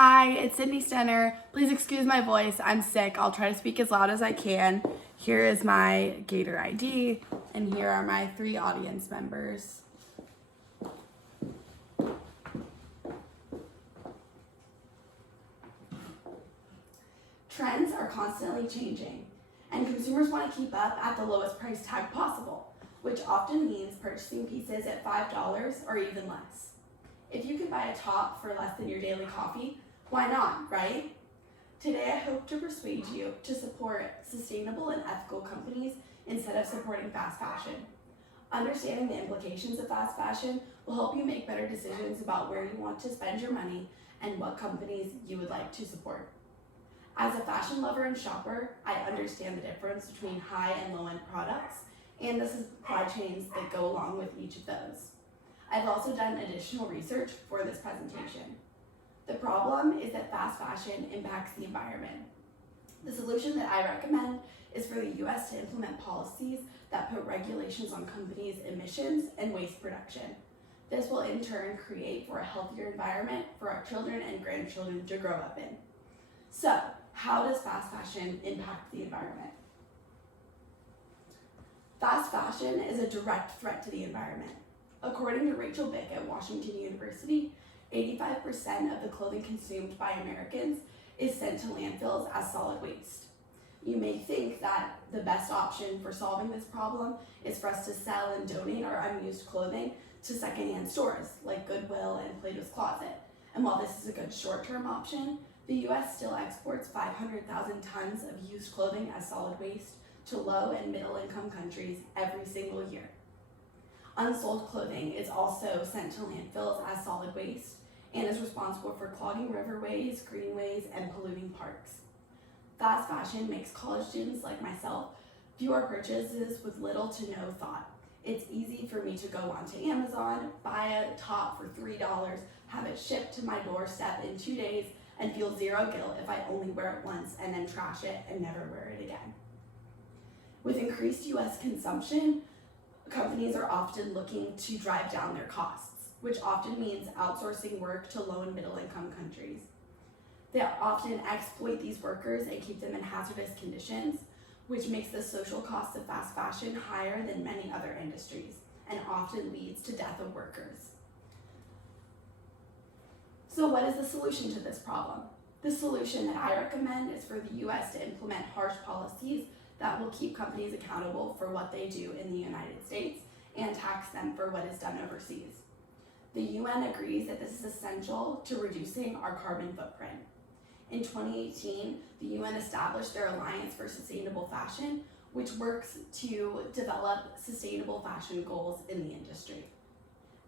Hi, it's Sydney Stenner. Please excuse my voice. I'm sick. I'll try to speak as loud as I can. Here is my Gator ID, and here are my 3 audience members. Trends are constantly changing, and consumers want to keep up at the lowest price tag possible, which often means purchasing pieces at $5 or even less. If you can buy a top for less than your daily coffee, why not, right? Today I hope to persuade you to support sustainable and ethical companies instead of supporting fast fashion. Understanding the implications of fast fashion will help you make better decisions about where you want to spend your money and what companies you would like to support. As a fashion lover and shopper, I understand the difference between high and low-end products and the supply chains that go along with each of those. I've also done additional research for this presentation. The problem is that fast fashion impacts the environment. The solution that I recommend is for the US to implement policies that put regulations on companies' emissions and waste production. This will in turn create for a healthier environment for our children and grandchildren to grow up in. So, how does fast fashion impact the environment? Fast fashion is a direct threat to the environment. According to Rachel Bick at Washington University, 85% of the clothing consumed by Americans is sent to landfills as solid waste. You may think that the best option for solving this problem is for us to sell and donate our unused clothing to secondhand stores like Goodwill and Plato's Closet. And while this is a good short-term option, the US still exports 500,000 tons of used clothing as solid waste to low and middle income countries every single year. Unsold clothing is also sent to landfills as solid waste and is responsible for clogging riverways, greenways, and polluting parks. Fast fashion makes college students like myself view our purchases with little to no thought. It's easy for me to go onto Amazon, buy a top for $3, have it shipped to my doorstep in 2 days, and feel zero guilt if I only wear it once and then trash it and never wear it again. With increased US consumption, companies are often looking to drive down their costs, which often means outsourcing work to low and middle income countries. They often exploit these workers and keep them in hazardous conditions, which makes the social costs of fast fashion higher than many other industries and often leads to death of workers. So what is the solution to this problem? The solution that I recommend is for the US to implement harsh policies that will keep companies accountable for what they do in the United States and tax them for what is done overseas. The UN agrees that this is essential to reducing our carbon footprint. In 2018, the UN established their Alliance for Sustainable Fashion, which works to develop sustainable fashion goals in the industry.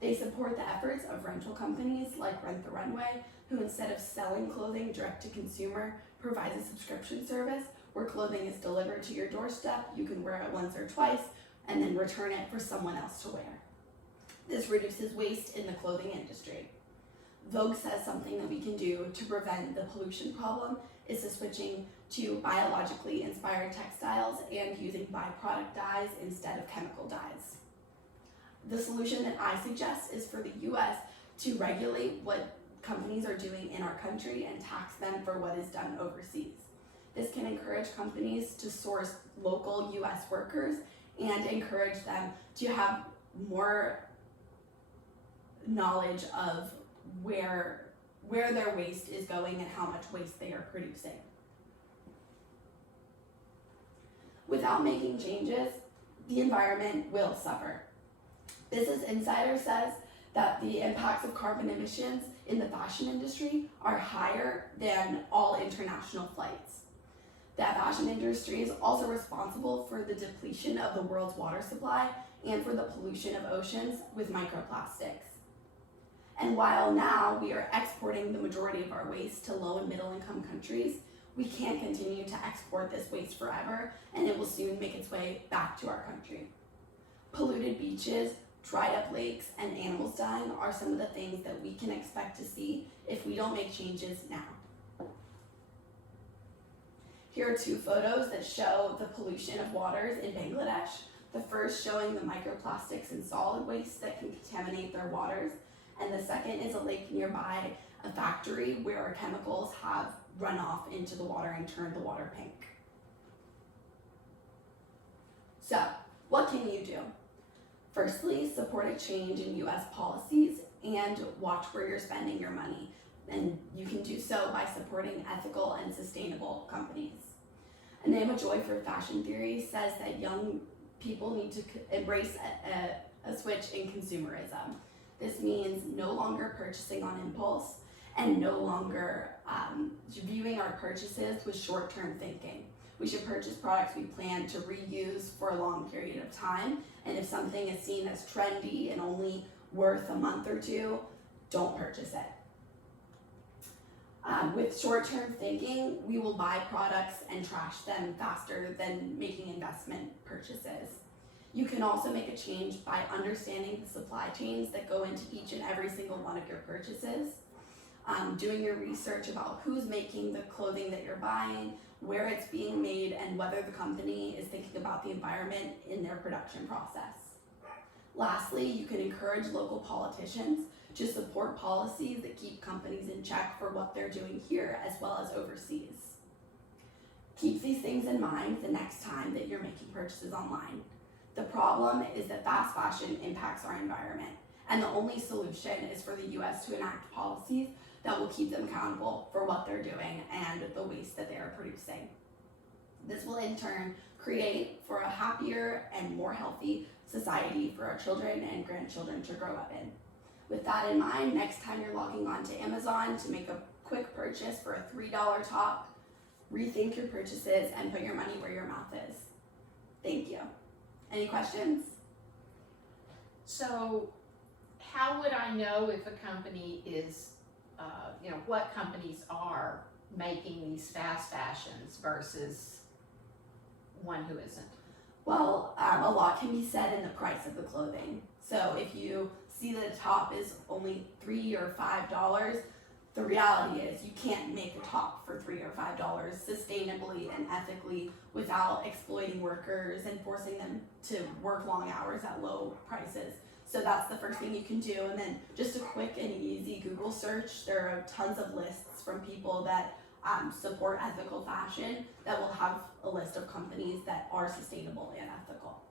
They support the efforts of rental companies like Rent the Runway, who instead of selling clothing direct to consumer, provides a subscription service where clothing is delivered to your doorstep, you can wear it once or twice, and then return it for someone else to wear. This reduces waste in the clothing industry. Vogue says something that we can do to prevent the pollution problem is switching to biologically inspired textiles and using byproduct dyes instead of chemical dyes. The solution that I suggest is for the US to regulate what companies are doing in our country and tax them for what is done overseas. This can encourage companies to source local US workers and encourage them to have more knowledge of where their waste is going and how much waste they are producing. Without making changes, the environment will suffer. Business Insider says that the impacts of carbon emissions in the fashion industry are higher than all international flights. The fashion industry is also responsible for the depletion of the world's water supply and for the pollution of oceans with microplastics. And while now we are exporting the majority of our waste to low and middle income countries, we can't continue to export this waste forever, and it will soon make its way back to our country. Polluted beaches, dried up lakes, and animals dying are some of the things that we can expect to see if we don't make changes now. Here are 2 photos that show the pollution of waters in Bangladesh. The first showing the microplastics and solid waste that can contaminate their waters, and the second is a lake nearby a factory where chemicals have run off into the water and turned the water pink. So, what can you do? Firstly, support a change in US policies and watch where you're spending your money. And you can do so by supporting ethical and sustainable companies. Anema Joy for Fashion Theory says that young people need to embrace a switch in consumerism. This means no longer purchasing on impulse and no longer viewing our purchases with short-term thinking. We should purchase products we plan to reuse for a long period of time, and if something is seen as trendy and only worth a month or two, don't purchase it. With short-term thinking, we will buy products and trash them faster than making investment purchases. You can also make a change by understanding the supply chains that go into each and every single one of your purchases, doing your research about who's making the clothing that you're buying, where it's being made, and whether the company is thinking about the environment in their production process. Lastly, you can encourage local politicians to support policies that keep companies in check for what they're doing here as well as overseas. Keep these things in mind the next time that you're making purchases online. The problem is that fast fashion impacts our environment, and the only solution is for the US to enact policies that will keep them accountable for what they're doing and the waste that they are producing. This will in turn create for a happier and more healthy society for our children and grandchildren to grow up in. With that in mind, next time you're logging on to Amazon to make a quick purchase for a $3 top, rethink your purchases and put your money where your mouth is. Thank you. Any questions? So how would I know if a company is, what companies are making these fast fashions versus one who isn't? Well, a lot can be said in the price of the clothing. So if you see that a top is only $3 or $5, the reality is you can't make a top for $3 or $5 sustainably and ethically without exploiting workers and forcing them to work long hours at low prices. So that's the first thing you can do. And then just a quick and easy Google search. There are tons of lists from people that support ethical fashion that will have a list of companies that are sustainable and ethical.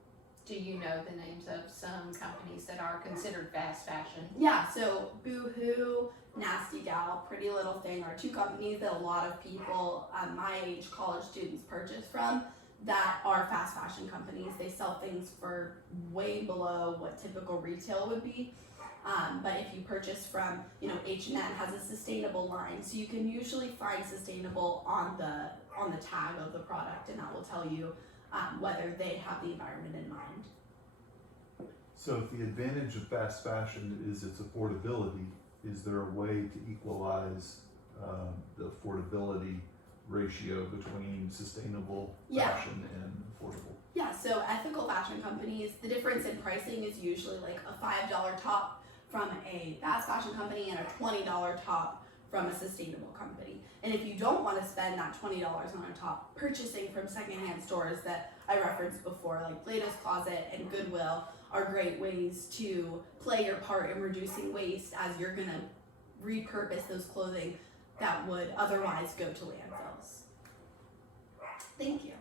Do you know the names of some companies that are considered fast fashion? Yeah, so Boohoo, Nasty Gal, Pretty Little Thing are two companies that a lot of people my age, college students, purchase from that are fast fashion companies. They sell things for way below what typical retail would be. But if you purchase from, H&M has a sustainable line, so you can usually find sustainable on the tag of the product, and that will tell you whether they have the environment in mind. So if the advantage of fast fashion is its affordability, is there a way to equalize the affordability ratio between sustainable fashion and affordable? Yeah, so ethical fashion companies, the difference in pricing is usually like a $5 top from a fast fashion company and a $20 top from a sustainable company. And if you don't want to spend that $20 on a top, purchasing from secondhand stores that I referenced before, like Plato's Closet and Goodwill, are great ways to play your part in reducing waste as you're going to repurpose those clothing that would otherwise go to landfills. Thank you.